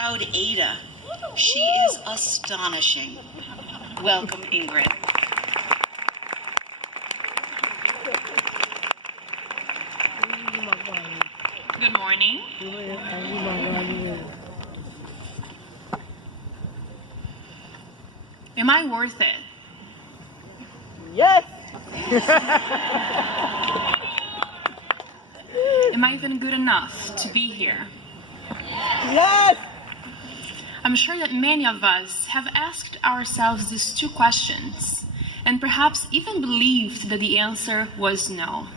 Proud Ada. She is astonishing. Welcome, Ingrid. Good morning. Am I worth it? Yes! Am I even good enough to be here? Yes! I'm sure that many of us have asked ourselves these two questions and perhaps even believed that the answer was no.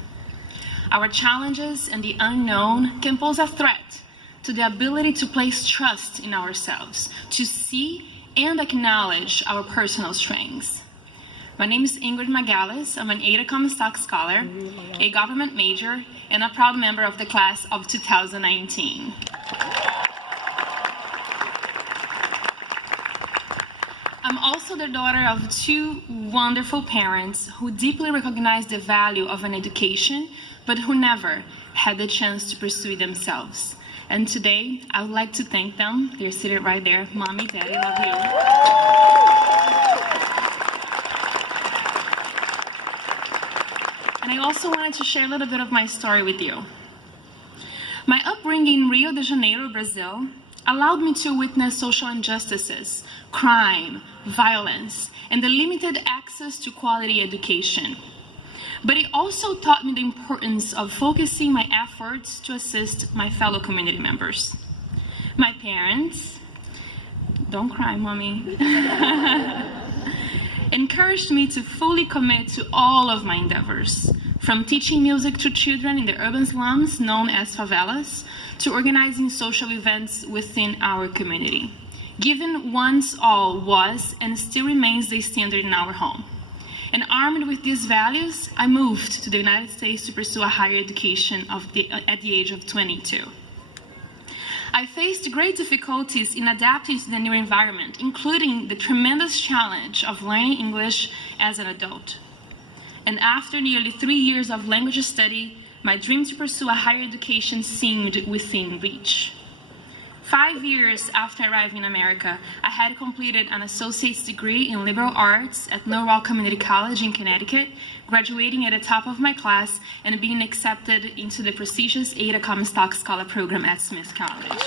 Our challenges and the unknown can pose a threat to the ability to place trust in ourselves, to see and acknowledge our personal strengths. My name is Ingrid Magalhães. I'm an Ada Comstock Scholar, a government major, and a proud member of the class of 2019. I'm also the daughter of two wonderful parents who deeply recognize the value of an education, but who never had the chance to pursue it themselves. And today, I would like to thank them. They're seated right there. Mommy, Daddy, love you. And I also wanted to share a little bit of my story with you. My upbringing in Rio de Janeiro, Brazil, allowed me to witness social injustices, crime, violence, and the limited access to quality education. But it also taught me the importance of focusing my efforts to assist my fellow community members. My parents, don't cry, Mommy, encouraged me to fully commit to all of my endeavors, from teaching music to children in the urban slums known as favelas, to organizing social events within our community. Giving one's all was and still remains the standard in our home. And armed with these values, I moved to the United States to pursue a higher education at the age of 22. I faced great difficulties in adapting to the new environment, including the tremendous challenge of learning English as an adult. And after nearly 3 years of language study, my dream to pursue a higher education seemed within reach. 5 years after arriving in America, I had completed an associate's degree in liberal arts at Norwalk Community College in Connecticut, graduating at the top of my class and being accepted into the prestigious Ada Comstock Scholar program at Smith College.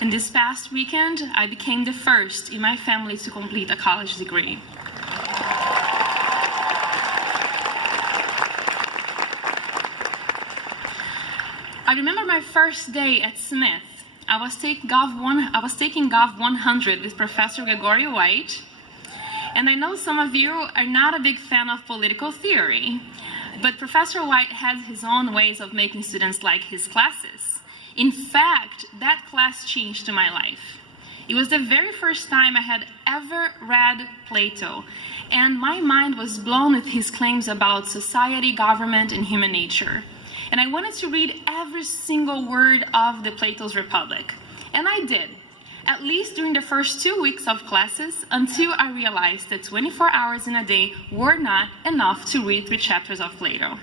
And this past weekend, I became the first in my family to complete a college degree. I remember my first day at Smith. I was taking Gov 100 with Professor Gregorio White, and I know some of you are not a big fan of political theory, but Professor White has his own ways of making students like his classes. In fact, that class changed my life. It was the very first time I had ever read Plato, and my mind was blown with his claims about society, government, and human nature. And I wanted to read every single word of the Plato's Republic. And I did, at least during the first 2 weeks of classes, until I realized that 24 hours in a day were not enough to read 3 chapters of Plato.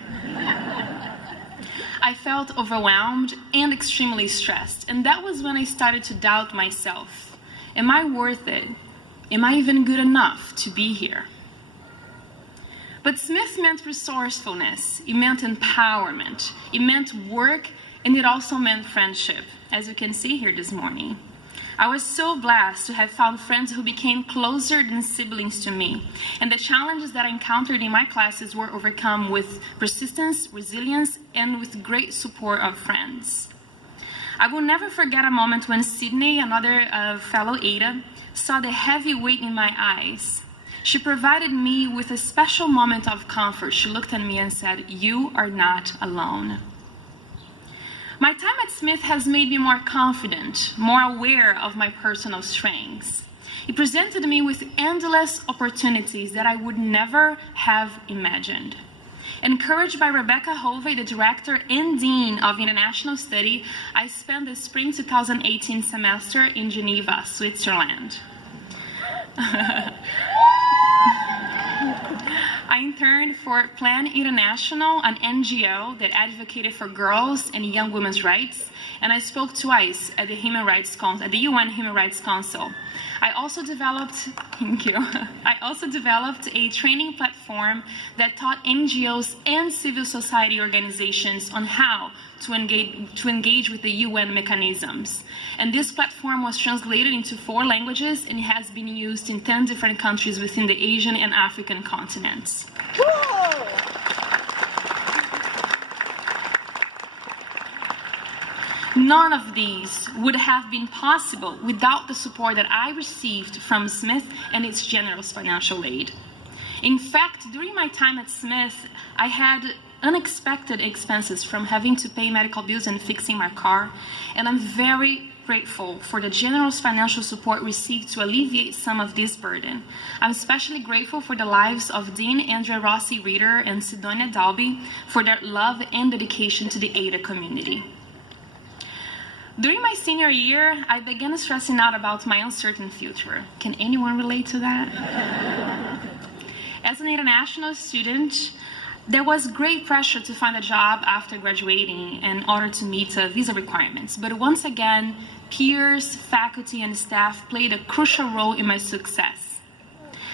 I felt overwhelmed and extremely stressed, and that was when I started to doubt myself. Am I worth it? Am I even good enough to be here? But Smith meant resourcefulness, it meant empowerment, it meant work, and it also meant friendship, as you can see here this morning. I was so blessed to have found friends who became closer than siblings to me, and the challenges that I encountered in my classes were overcome with persistence, resilience, and with great support of friends. I will never forget a moment when Sydney, another fellow Ada, saw the heavy weight in my eyes. She provided me with a special moment of comfort. She looked at me and said, "You are not alone." My time at Smith has made me more confident, more aware of my personal strengths. It presented me with endless opportunities that I would never have imagined. Encouraged by Rebecca Hovey, the director and dean of international study, I spent the spring 2018 semester in Geneva, Switzerland. I interned for Plan International, an NGO that advocated for girls and young women's rights, and I spoke twice at the UN Human Rights Council. I also developed, thank you. I also developed a training platform that taught NGOs and civil society organizations on how to engage with the UN mechanisms. And this platform was translated into 4 languages and has been used in 10 different countries within the Asian and African continents. Whoa! None of these would have been possible without the support that I received from Smith and its generous financial aid. In fact, during my time at Smith, I had unexpected expenses from having to pay medical bills and fixing my car, and I'm very grateful for the generous financial support received to alleviate some of this burden. I'm especially grateful for the lives of Dean Andrea Rossi Reeder and Sidonia Dalby for their love and dedication to the ADA community. During my senior year, I began stressing out about my uncertain future. Can anyone relate to that? As an international student, there was great pressure to find a job after graduating in order to meet visa requirements. But once again, peers, faculty, and staff played a crucial role in my success.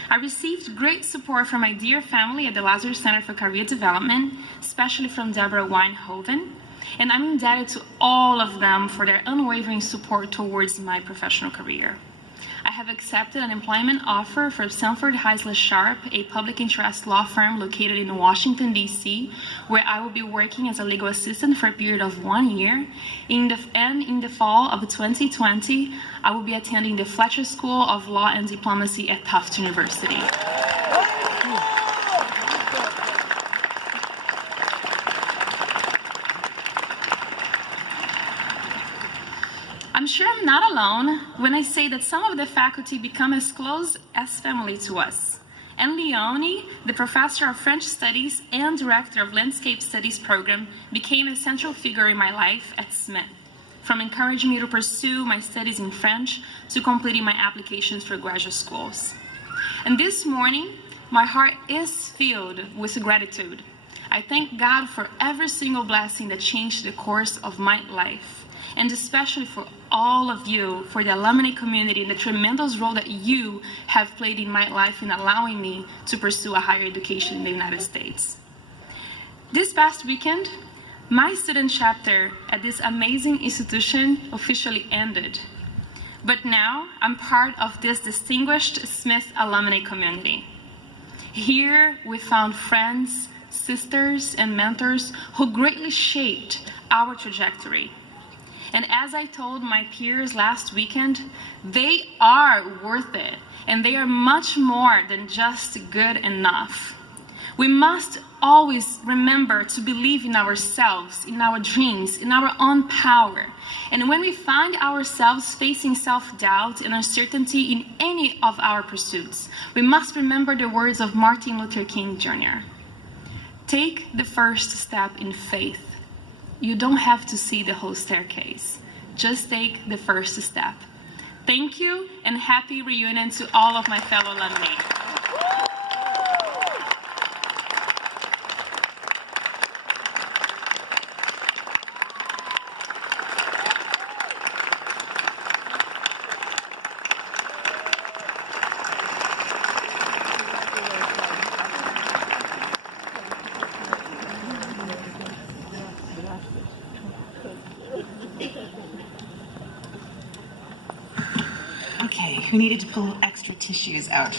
I received great support from my dear family at the Lazarus Center for Career Development, especially from Deborah Weinhoven, and I'm indebted to all of them for their unwavering support towards my professional career. I have accepted an employment offer from Sanford Heisler Sharp, a public interest law firm located in Washington, D.C., where I will be working as a legal assistant for a period of 1 year. In the fall of 2020, I will be attending the Fletcher School of Law and Diplomacy at Tufts University. I'm sure I'm not alone when I say that some of the faculty become as close as family to us. And Leone, the professor of French Studies and director of Landscape Studies program, became a central figure in my life at Smith, from encouraging me to pursue my studies in French to completing my applications for graduate schools. And this morning, my heart is filled with gratitude. I thank God for every single blessing that changed the course of my life, and especially for all of you, for the alumni community and the tremendous role that you have played in my life in allowing me to pursue a higher education in the United States. This past weekend, my student chapter at this amazing institution officially ended. But now I'm part of this distinguished Smith alumni community. Here we found friends, sisters, and mentors who greatly shaped our trajectory. And as I told my peers last weekend, they are worth it, and they are much more than just good enough. We must always remember to believe in ourselves, in our dreams, in our own power. And when we find ourselves facing self-doubt and uncertainty in any of our pursuits, we must remember the words of Martin Luther King Jr. Take the first step in faith. You don't have to see the whole staircase. Just take the first step. Thank you, and happy reunion to all of my fellow alumni. Okay, who needed to pull extra tissues out?